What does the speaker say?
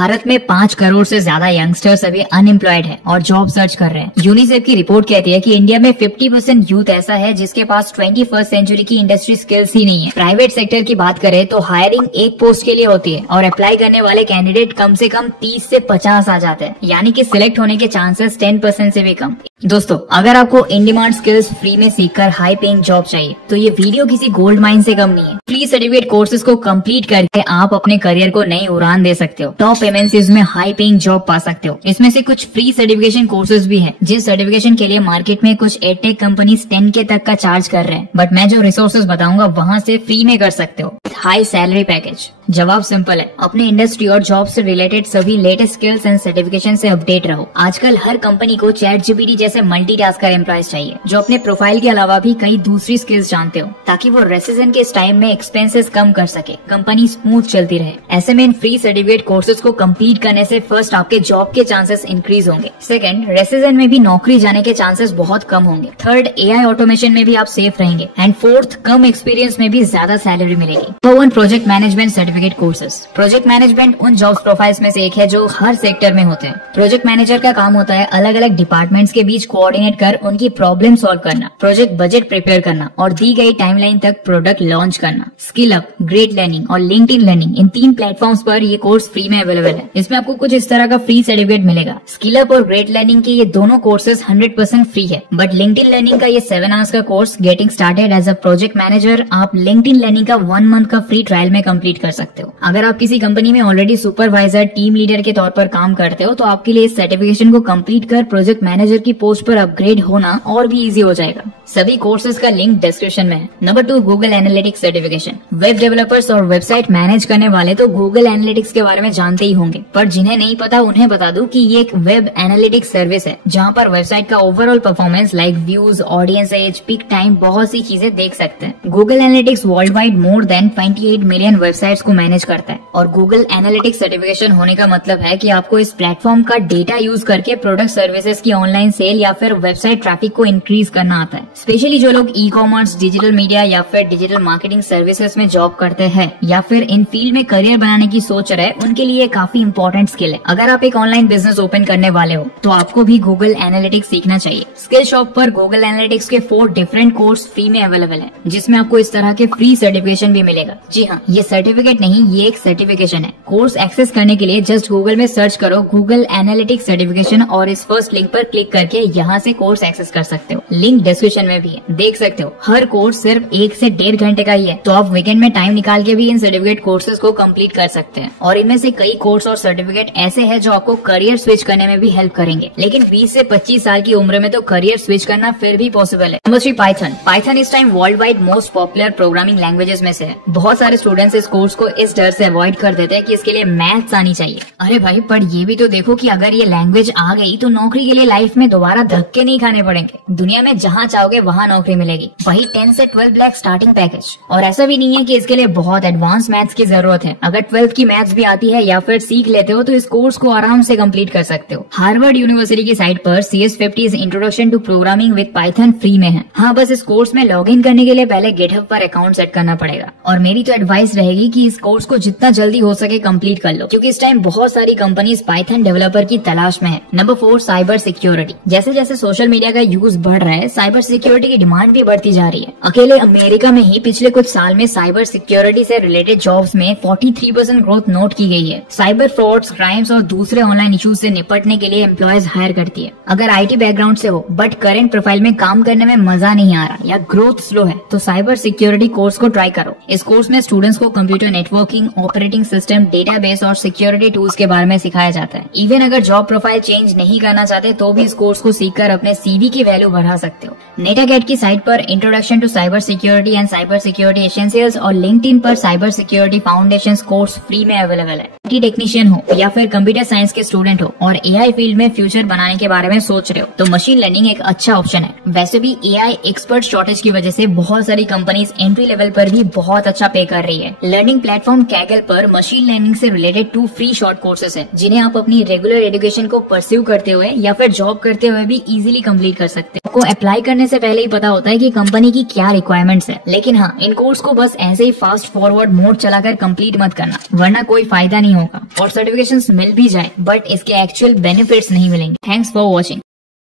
भारत में 5 करोड़ से ज्यादा यंगस्टर्स अभी अनएम्प्लॉयड है और जॉब सर्च कर रहे हैं। यूनिसेफ की रिपोर्ट कहती है कि इंडिया में 50% यूथ ऐसा है जिसके पास 21st सेंचुरी की इंडस्ट्री स्किल्स ही नहीं है। प्राइवेट सेक्टर की बात करें तो हायरिंग एक पोस्ट के लिए होती है और अप्लाई करने वाले कैंडिडेट कम से कम 30 से 50 आ जाते हैं, यानी कि सिलेक्ट होने के चांसेस 10% से भी कम। दोस्तों, अगर आपको इन डिमांड स्किल्स फ्री में सीखकर हाई पेइंग जॉब चाहिए तो ये वीडियो किसी गोल्ड माइन से कम नहीं है। फ्री सर्टिफिकेट कोर्सेज को कंप्लीट करके आप अपने करियर को नई उड़ान दे सकते हो। टॉप एमएनसीज में हाई पेइंग जॉब पा सकते हो। इसमें से कुछ फ्री सर्टिफिकेशन कोर्सेज भी है, जिस सर्टिफिकेशन के लिए मार्केट में कुछ एडटेक कंपनीज 10K तक का चार्ज कर रहे हैं, बट मैं जो रिसोर्सेज बताऊंगा वहाँ से फ्री में कर सकते हो। High salary package. जवाब सिंपल है, अपने इंडस्ट्री और जॉब से रिलेटेड सभी लेटेस्ट स्किल्स एंड सर्टिफिकेशन से अपडेट रहो। आजकल हर कंपनी को ChatGPT जैसे मल्टीटास्कर एम्प्लॉयज चाहिए जो अपने प्रोफाइल के अलावा भी कई दूसरी स्किल्स जानते हो, ताकि वो रेसिडेंट के इस टाइम में एक्सपेंसेस कम कर सके, कंपनी स्मूथ चलती रहे। ऐसे में इन फ्री सर्टिफिकेट कोर्सेज को कंप्लीट करने से फर्स्ट आपके जॉब के चांसेस इंक्रीज होंगे। सेकंड, रेसिडेंट में भी नौकरी जाने के चांसेस बहुत कम होंगे। थर्ड, AI ऑटोमेशन में भी आप सेफ रहेंगे। एंड फोर्थ, कम एक्सपीरियंस में भी ज्यादा सैलरी मिलेगी। Project management certificate courses. Project management उन जॉब प्रोफाइल्स में से एक है जो हर सेक्टर में होते हैं। प्रोजेक्ट मैनेजर का काम होता है अलग अलग डिपार्टमेंट्स के बीच कोऑर्डिनेट कर उनकी प्रॉब्लम सॉल्व करना, प्रोजेक्ट बजट प्रिपेयर करना और दी गई टाइमलाइन तक प्रोडक्ट लॉन्च करना। स्किल अप, ग्रेट लर्निंग और लिंक्डइन लर्निंग, इन 3 प्लेटफॉर्म्स पर ये कोर्स फ्री में अवेलेबल है। इसमें आपको कुछ इस तरह का फ्री सर्टिफिकेट मिलेगा। स्किल अप और ग्रेट लर्निंग के ये दोनों कोर्सेज 100% फ्री है, बट लिंक्डइन लर्निंग का ये 7 आवर्स का course getting started as a project manager आप लिंक्डइन लर्निंग का 1 मंथ का फ्री ट्रायल में कंप्लीट कर सकते हो। अगर आप किसी कंपनी में ऑलरेडी सुपरवाइजर, टीम लीडर के तौर पर काम करते हो तो आपके लिए इस सर्टिफिकेशन को कंप्लीट कर प्रोजेक्ट मैनेजर की पोस्ट पर अपग्रेड होना और भी इजी हो जाएगा। सभी कोर्सेज का लिंक डिस्क्रिप्शन में है। Number 2, Google analytics certification. Web developers और वेबसाइट मैनेज करने वाले तो गूगल एनालिटिक्स के बारे में जानते ही होंगे, पर जिन्हें नहीं पता उन्हें बता दूं कि ये एक वेब एनालिटिक्स सर्विस है जहां पर वेबसाइट का overall performance like views, audience age, peak time, बहुत सी चीजें देख सकते हैं। Google analytics world wide more than 28 million websites को मैनेज करता है और गूगल एनालिटिक्स सर्टिफिकेशन होने का मतलब है कि आपको इस प्लेटफॉर्म का डेटा यूज करके प्रोडक्ट सर्विसेज की ऑनलाइन सेल या फिर वेबसाइट ट्रैफिक को इंक्रीज करना आता है। स्पेशली जो लोग ई-कॉमर्स, डिजिटल मीडिया या फिर डिजिटल मार्केटिंग सर्विसेज में जॉब करते हैं या फिर इन फील्ड में करियर बनाने की सोच रहे हैं, उनके लिए काफी इंपॉर्टेंट स्किल है। अगर आप एक ऑनलाइन बिजनेस ओपन करने वाले हो तो आपको भी गूगल एनालिटिक्स सीखना चाहिए। स्किल शॉप पर गूगल एनालिटिक्स के 4 डिफरेंट कोर्स फ्री में अवेलेबल है, जिसमें आपको इस तरह के फ्री सर्टिफिकेशन भी मिलेगा। जी हाँ, ये सर्टिफिकेट नहीं, ये एक सर्टिफिकेशन है। कोर्स एक्सेस करने के लिए जस्ट गूगल में सर्च करो गूगल एनालिटिक्स सर्टिफिकेशन और इस फर्स्ट लिंक पर क्लिक करके यहाँ से कोर्स एक्सेस कर सकते हो। लिंक डिस्क्रिप्शन में भी है, देख सकते हो। हर कोर्स सिर्फ 1 से 1.5 घंटे का ही है, तो आप वीकेंड में टाइम निकाल के भी इन सर्टिफिकेट कोर्सेज को कंप्लीट कर सकते हैं। और इनमें से कई कोर्स और सर्टिफिकेट ऐसे हैं जो आपको करियर स्विच करने में भी हेल्प करेंगे, लेकिन 20 से 25 साल की उम्र में तो करियर स्विच करना फिर भी पॉसिबल है। Number 3, Python. पाइथन इस time world wide most popular programming languages में से है। बहुत सारे स्टूडेंट्स इस कोर्स को इस डर से अवॉइड कर देते हैं कि इसके लिए मैथ्स आनी चाहिए। अरे भाई, पर ये भी तो देखो कि अगर ये लैंग्वेज आ गई तो नौकरी के लिए लाइफ में दोबारा धक्के नहीं खाने पड़ेंगे। दुनिया में जहाँ चाहोगे वहाँ नौकरी मिलेगी, वही 10 से 12 लाख स्टार्टिंग पैकेज। और ऐसा भी नहीं है कि इसके लिए बहुत एडवांस मैथ्स की जरूरत है। अगर 12th की मैथ्स भी आती है या फिर सीख लेते हो तो इस कोर्स को आराम से कंप्लीट कर सकते हो। हार्वर्ड यूनिवर्सिटी की साइट पर CS50 introduction to programming with Python free में है। हाँ, बस इस कोर्स में लॉग इन करने के लिए पहले गिटहब पर अकाउंट सेट करना पड़ेगा। और मेरी तो एडवाइस रहेगी कि इस कोर्स को जितना जल्दी हो सके कंप्लीट कर लो, क्योंकि इस टाइम बहुत सारी कंपनीज पाइथन डेवलपर की तलाश में है। Number 4, cyber security. जैसे जैसे सोशल मीडिया का यूज बढ़ रहा है, साइबर सिक्योरिटी की डिमांड भी बढ़ती जा रही है। अकेले अमेरिका में ही पिछले कुछ साल में साइबर सिक्योरिटी से रिलेटेड जॉब्स में 43% ग्रोथ नोट की गई है। साइबर फ्रॉड्स, क्राइम्स और दूसरे ऑनलाइन इश्यूज से निपटने के लिए एम्प्लॉयज हायर करती है। अगर IT बैकग्राउंड से हो बट करंट प्रोफाइल में काम करने में मजा नहीं आ रहा या ग्रोथ स्लो है, तो साइबर सिक्योरिटी कोर्स को ट्राई करो। इस कोर्स में स्टूडेंट्स को computer networking, operating system, database और सिक्योरिटी टूल्स के बारे में सिखाया जाता है। इवन अगर जॉब प्रोफाइल चेंज नहीं करना चाहते तो भी इस कोर्स को सीखकर अपने CV की वैल्यू बढ़ा सकते हो। नेटागेट की साइट पर introduction to cyber security and cyber security essentials और लिंक्डइन पर cyber security foundation course free में अवेलेबल है। IT टेक्नीशियन हो या फिर कंप्यूटर साइंस के स्टूडेंट हो और AI फील्ड में फ्यूचर बनाने के बारे में सोच रहे हो तो मशीन लर्निंग एक अच्छा ऑप्शन है। वैसे भी AI एक्सपर्ट शॉर्टेज की वजह से बहुत सारी कंपनीज एंट्री लेवल पर भी बहुत अच्छा पे कर रही है। लर्निंग प्लेटफॉर्म Kaggle पर मशीन लर्निंग से रिलेटेड 2 फ्री शॉर्ट कोर्सेज है, जिन्हें आप अपनी रेगुलर एजुकेशन को परस्यू करते हुए या फिर जॉब करते हुए भी इजीली कंप्लीट कर सकते हैं। आपको अप्लाई करने से पहले ही पता होता है कि कंपनी की क्या रिक्वायरमेंट्स है, लेकिन हाँ, इन कोर्स को बस ऐसे ही फास्ट फॉरवर्ड मोड चलाकर कंप्लीट मत करना, वरना कोई फायदा नहीं होगा और सर्टिफिकेशंस मिल भी जाए बट इसके एक्चुअल बेनिफिट्स नहीं मिलेंगे। Thanks for watching.